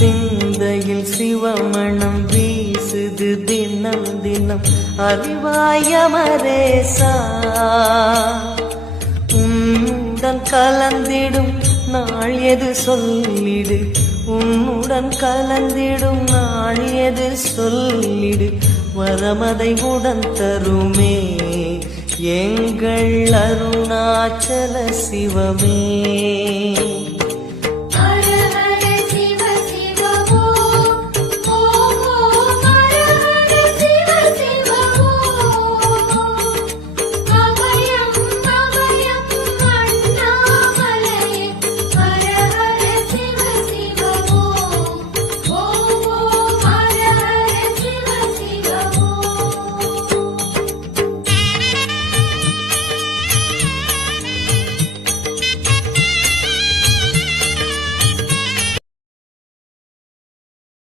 சிந்தையில் சிவமணம் வீசுது தினம் தினம் அறிவாயமரேசா உன்னுடன் கலந்திடும் நாள் எது சொல்லிடு உன்னுடன் கலந்திடும் நாள் எது சொல்லிடு வரமதை உடன் தருமே எங்கள் அருணாச்சல சிவமே.